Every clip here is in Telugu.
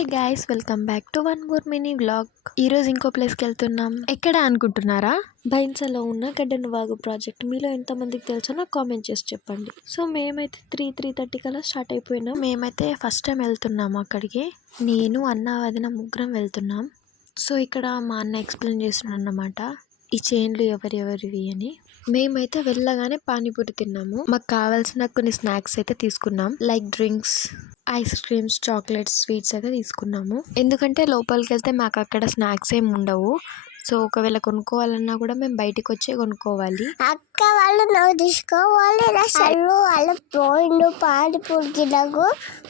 Hey guys, welcome back to one more mini vlog. ఈరోజు ఇంకో ప్లేస్కి వెళ్తున్నాం. ఎక్కడ అనుకుంటున్నారా? బైన్సాలో ఉన్న గడ్డనవాగు ప్రాజెక్ట్. మీలో ఎంతమందికి తెలుసో నాకు కామెంట్ చేసి చెప్పండి. సో మేమైతే 3:30 కల్లా స్టార్ట్ అయిపోయినాం. మేమైతే ఫస్ట్ టైం వెళ్తున్నాము అక్కడికి. నేను అన్న వదిన ముగ్గురం వెళ్తున్నాం. సో ఇక్కడ మా అన్న ఎక్స్ప్లెయిన్ చేస్తున్నాడు అన్నమాట, ఈ చైన్లు ఎవరెవరివి అని. మేమైతే వెళ్ళగానే పానీపూరి తిన్నాము. మాకు కావాల్సిన కొన్ని స్నాక్స్ అయితే తీసుకున్నాం, like drinks, ice creams, chocolates, sweets అయితే తీసుకున్నాము. ఎందుకంటే లోపలికి వెళ్తే మాకు అక్కడ స్నాక్స్ ఏమి ఉండవు. సో ఒకవేళ కొనుక్కోవాలన్నా కూడా మేము బయటికి వచ్చే కొనుక్కోవాలి. అక్క వాళ్ళు నువ్వు తీసుకోవాలి, వాళ్ళు పోయిండు పానీపూరికి నాకు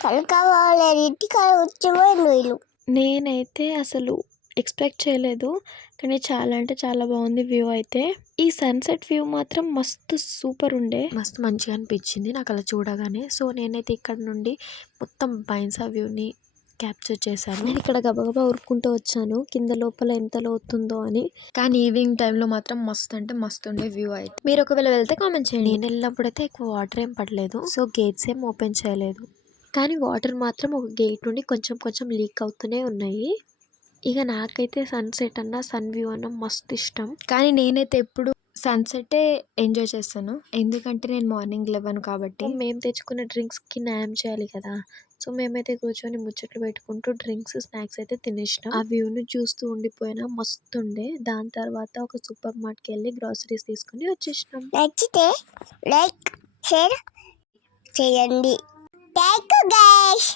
కనుక్కోవాలి ఇంటికి వచ్చిపోయిండు వీళ్ళు. నేనైతే అసలు ఎక్స్పెక్ట్ చేయలేదు, కానీ చాలా అంటే చాలా బాగుంది వ్యూ అయితే. ఈ సన్సెట్ వ్యూ మాత్రం మస్తు సూపర్ ఉండే, మస్తు మంచిగా అనిపించింది నాకు అలా చూడగానే. సో నేనైతే ఇక్కడ నుండి మొత్తం బైన్సా వ్యూని క్యాప్చర్ చేశాను. నేను ఇక్కడ గబగబా ఉరుక్కుంటూ వచ్చాను, కింద లోపల ఎంత లోతుందో అని. కానీ ఈవినింగ్ టైంలో మాత్రం మస్తు అంటే మస్తు ఉండే వ్యూ అయితే. మీరు ఒకవేళ వెళ్తే కామెంట్ చేయండి. నేను వెళ్ళినప్పుడైతే ఎక్కువ వాటర్ ఏం పడలేదు, సో గేట్స్ ఏం ఓపెన్ చేయలేదు. కానీ వాటర్ మాత్రం ఒక గేట్ నుండి కొంచెం కొంచెం లీక్ అవుతూనే ఉన్నాయి. ఇక నాకైతే సన్సెట్ అన్న సన్ వ్యూ అన్న మస్తు ఇష్టం. కానీ నేనైతే ఎప్పుడు సన్సెటే ఎంజాయ్ చేస్తాను, ఎందుకంటే నేను మార్నింగ్ 11 కాబట్టి. మేము తెచ్చుకున్న డ్రింక్స్కి న్యాయం చేయాలి కదా. సో మేమైతే కూర్చొని ముచ్చట్లు పెట్టుకుంటూ డ్రింక్స్, స్నాక్స్ అయితే తినేసినాం. ఆ వ్యూని చూస్తూ ఉండిపోయినా మస్తు ఉండే. దాని తర్వాత ఒక సూపర్ మార్ట్కి వెళ్ళి గ్రాసరీస్ తీసుకుని వచ్చేసినాం. నచ్చితే లైక్ షేర్ చేయండి. Thank you guys.